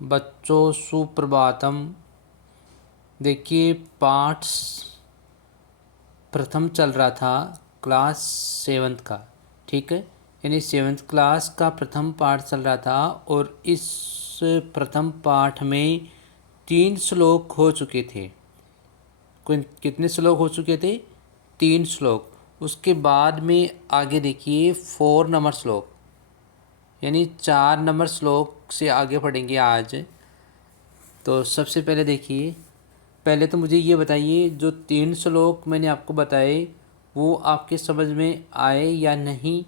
बच्चों सुप्रभातम। देखिए पाठ प्रथम चल रहा था क्लास 7th का, ठीक है। यानी 7th क्लास का प्रथम पाठ चल रहा था और इस प्रथम पाठ में 3 श्लोक हो चुके थे। कितने श्लोक हो चुके थे? 3 श्लोक। उसके बाद में आगे देखिए 4 नंबर श्लोक, यानी 4 नंबर श्लोक से आगे पढ़ेंगे आज। तो सबसे पहले देखिए, पहले तो मुझे ये बताइए जो 3 श्लोक मैंने आपको बताए वो आपके समझ में आए या नहीं,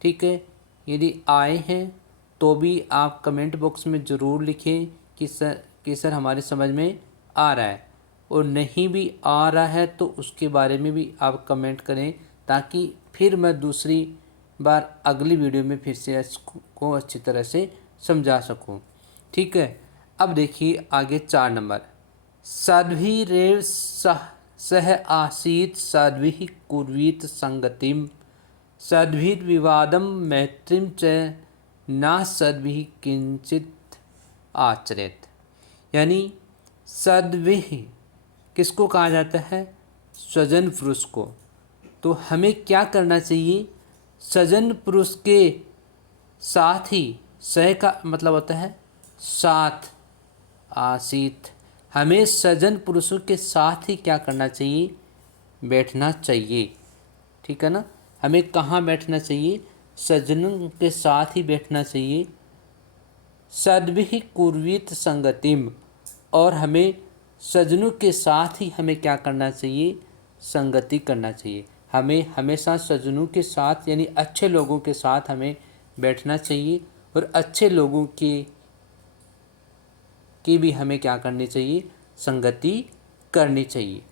ठीक है। यदि आए हैं तो भी आप कमेंट बॉक्स में ज़रूर लिखें कि सर हमारे समझ में आ रहा है, और नहीं भी आ रहा है तो उसके बारे में भी आप कमेंट करें, ताकि फिर मैं दूसरी बार अगली वीडियो में फिर से इसको अच्छी तरह से समझा सकूं, ठीक है। अब देखिए आगे 4 नंबर, सद्भिरेव सह आसीत् सद्भिः कुर्वीत संगतिम सद्भिर्विवादम मैत्रीं च न सद्भिः किंचित आचरेत। यानी सद्भिः किसको कहा जाता है? स्वजन पुरुष को। तो हमें क्या करना चाहिए? स्वजन पुरुष के साथ ही, सह का मतलब होता है साथ, आसीत, हमें सज्जन पुरुषों के साथ ही क्या करना चाहिए? बैठना चाहिए, ठीक है ना। हमें कहाँ बैठना चाहिए? सज्जनों के साथ ही बैठना चाहिए। सद्भिः कुर्वीत संगतिम, और हमें सज्जनों के साथ ही हमें क्या करना चाहिए? संगति करना चाहिए। हमें हमेशा सज्जनों के साथ यानी अच्छे लोगों के साथ हमें बैठना चाहिए, और अच्छे लोगों की भी हमें क्या करनी चाहिए? संगति करनी चाहिए।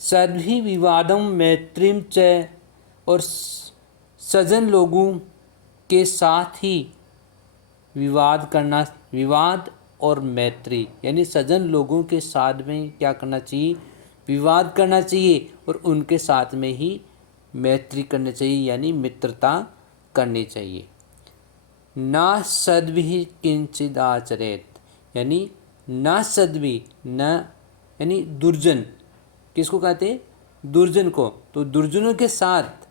सद्भि विवादम मैत्रीम च, और सज्जन लोगों के साथ ही विवाद करना, विवाद और मैत्री, यानी सज्जन लोगों के साथ में क्या करना चाहिए? विवाद करना चाहिए, और उनके साथ में ही मैत्री करनी चाहिए, यानी मित्रता करनी चाहिए। ना सद्भिः किंचिद आचरेत, यानी ना सद्भि, न यानी दुर्जन, किसको कहते हैं? दुर्जन को। तो दुर्जनों के साथ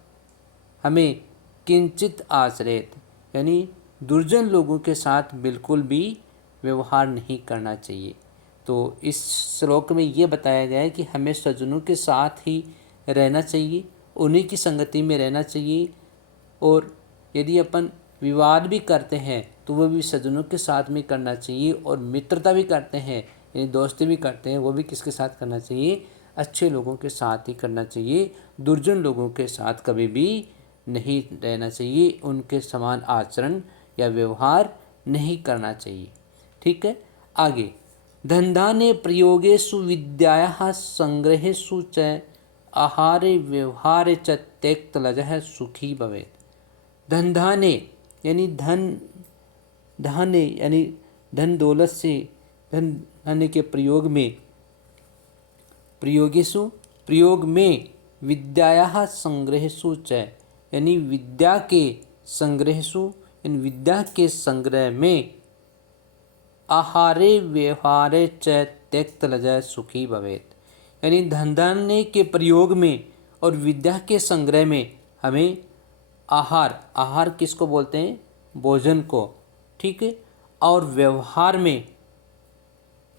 हमें किंचित आचरेत, यानी दुर्जन लोगों के साथ बिल्कुल भी व्यवहार नहीं करना चाहिए। तो इस श्लोक में ये बताया गया है कि हमें सज्जनों के साथ ही रहना चाहिए, उन्हीं की संगति में रहना चाहिए, और यदि अपन विवाद भी करते हैं तो वो भी सज्जनों के साथ में करना चाहिए, और मित्रता भी करते हैं यानी दोस्ती भी करते हैं वो भी किसके साथ करना चाहिए? अच्छे लोगों के साथ ही करना चाहिए। दुर्जन लोगों के साथ कभी भी नहीं रहना चाहिए, उनके समान आचरण या व्यवहार नहीं करना चाहिए, ठीक है। आगे, धन्धाने प्रयोगेषु विद्यायाः संग्रहेषु च आहारे व्यवहारे च त्यक्तलजः सुखी भवेत्। धन्धाने यानी धन यानी धन दौलत से, धन के प्रयोग में, प्रयोगेषु प्रयोग में, विद्यायाः संग्रहेषु च, यानी विद्या के संग्रहेषु, यानी विद्या के संग्रह में, आहारे व्यवहारे च त्यक्तलजः सुखी भवेत्, यानी धन के प्रयोग में और विद्या के संग्रह में हमें आहार, आहार किसको बोलते हैं? भोजन को, ठीक है। और व्यवहार में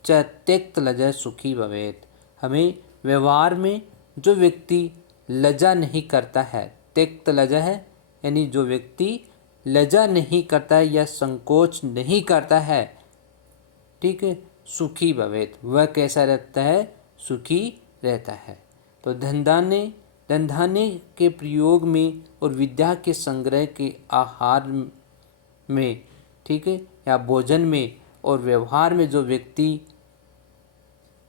च त्यक्तलजः सुखी भवेत्, हमें व्यवहार में जो व्यक्ति लज्जा नहीं करता है, त्यक्तलजः है यानी जो व्यक्ति लज्जा नहीं करता है या संकोच नहीं करता है, ठीक है, सुखी भवेत्, वह कैसा रहता है? सुखी रहता है। तो धनधान्य के प्रयोग में और विद्या के संग्रह के आहार में, ठीक है, या भोजन में और व्यवहार में जो व्यक्ति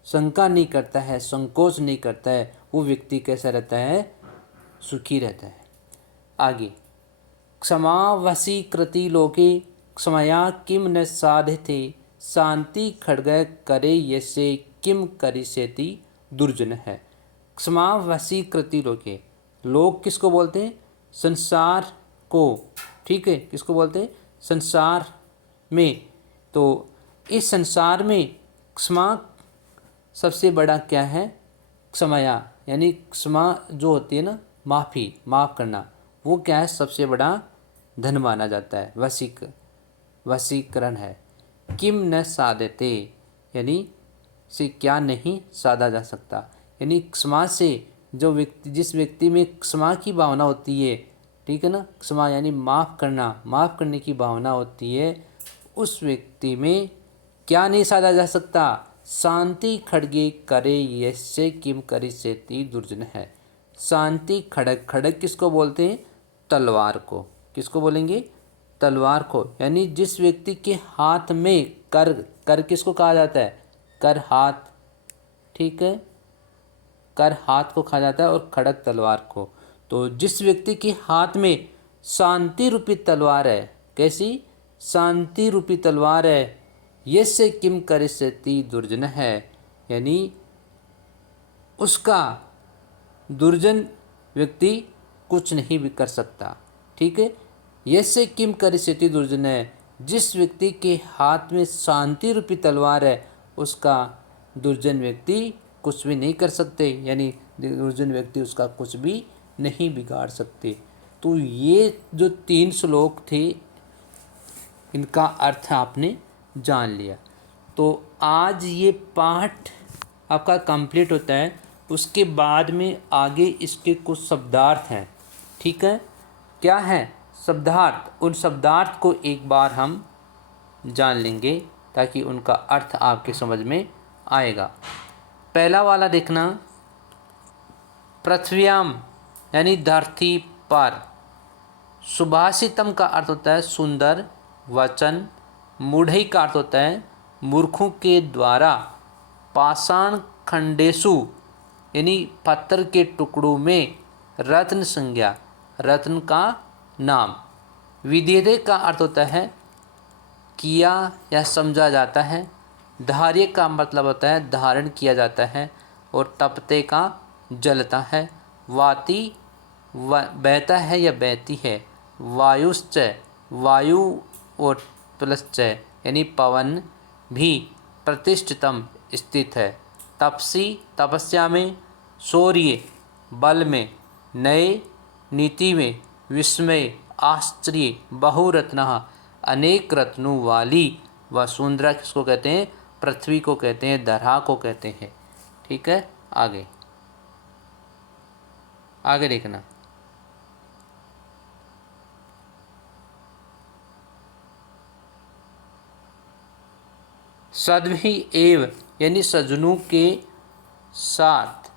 शंका नहीं करता है, संकोच नहीं करता है, वो व्यक्ति कैसा रहता है? सुखी रहता है। आगे, क्षमावसी कृति लोके क्षमया किम न साधते शांति खड्ग करे यसे किम करिष्यति दुर्जन है। क्षमावसी कृति लोके, लोग किसको बोलते हैं? संसार को, ठीक है, किसको बोलते हैं? संसार में। तो इस संसार में क्षमा सबसे बड़ा क्या है? क्षमया, यानी क्षमा जो होती है ना, माफ़ी, माफ़ करना, वो क्या है? सबसे बड़ा धन माना जाता है, वशीकरण है। किम न साधते, यानी से क्या नहीं साधा जा सकता, यानी क्षमा से जो व्यक्ति, जिस व्यक्ति में क्षमा की भावना होती है, ठीक है ना, क्षमा यानी माफ़ करना, माफ़ करने की भावना होती है, उस व्यक्ति में क्या नहीं साधा जा सकता? शांति खड़गे करे यस्य किम करिष्यति दुर्जन है। शांति खड़ग, खड़ग किसको बोलते हैं? तलवार को। किसको बोलेंगे? तलवार को। यानी जिस व्यक्ति के हाथ में कर, कर किसको कहा जाता है? कर हाथ, ठीक है, कर हाथ को कहा जाता है और खड़ग तलवार को। तो जिस व्यक्ति के हाथ में शांति रूपी तलवार है, कैसी? शांति रूपी तलवार है, यस्य किम करिष्यति दुर्जन है, यानी उसका दुर्जन व्यक्ति कुछ नहीं भी कर सकता, ठीक है। यस्य किम करिष्यति दुर्जन है, जिस व्यक्ति के हाथ में शांति रूपी तलवार है, उसका दुर्जन व्यक्ति कुछ भी नहीं कर सकते, यानी दुर्जन व्यक्ति उसका कुछ भी नहीं बिगाड़ सकते। तो ये जो 3 श्लोक थे, इनका अर्थ आपने जान लिया। तो आज ये पाठ आपका कंप्लीट होता है। उसके बाद में आगे इसके कुछ शब्दार्थ हैं, ठीक है। क्या है शब्दार्थ? उन शब्दार्थ को एक बार हम जान लेंगे ताकि उनका अर्थ आपके समझ में आएगा। पहला वाला देखना, पृथ्व्याम यानी धरती पर। सुभाषितम का अर्थ होता है सुंदर वचन। मूढ़ई का अर्थ होता है मूर्खों के द्वारा। पाषाण खंडेशु यानी पत्थर के टुकड़ों में। रत्न संज्ञा, रत्न का नाम। विधेय का अर्थ होता है किया या समझा जाता है। धार्य का मतलब होता है धारण किया जाता है। और तपते का जलता है। वाति बहता है या बहती है। वायुश्च वायु और प्लश्च यानी पवन भी। प्रतिष्ठितम स्थित है। तपसी तपस्या में। शौर्य बल में। नए नीति में। विस्मय आश्चर्य। बहुरत्नः अनेक रत्नों वाली। वसुंधरा किसको कहते हैं? पृथ्वी को कहते हैं, धरा को कहते हैं, ठीक है। आगे आगे देखना, सद्भि एव यानी सज्जनों के साथ।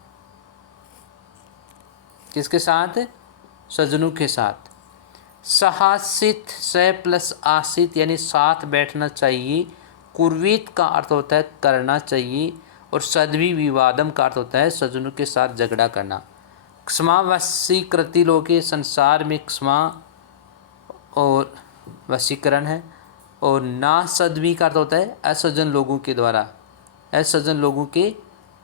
किसके साथ? सज्जनों के साथ। सहासित स प्लस आसित यानी साथ बैठना चाहिए। कुर्वीत का अर्थ होता है करना चाहिए। और सद्भि विवादम का अर्थ होता है सज्जनों के साथ झगड़ा करना। क्षमा वशीकृति लोके, संसार में क्षमा और वशीकरण है। और ना सद्भि का अर्थ होता है असज्जन लोगों के द्वारा, असज्जन लोगों के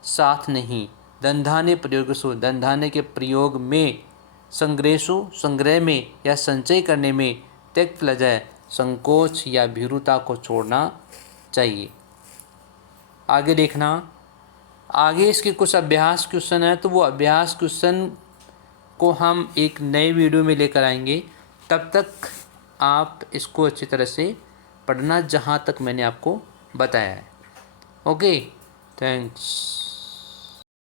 साथ नहीं। दंधाने प्रयोगसु, दंधाने के प्रयोग में। संग्रहेशु संग्रह में या संचय करने में। त्यक्त लज्जा संकोच या भीरुता को छोड़ना चाहिए। आगे देखना, आगे इसके कुछ अभ्यास क्वेश्चन है, तो वो अभ्यास क्वेश्चन को हम एक नए वीडियो में लेकर आएंगे। तब तक आप इसको अच्छी तरह से पढ़ना जहाँ तक मैंने आपको बताया है। Okay, thanks.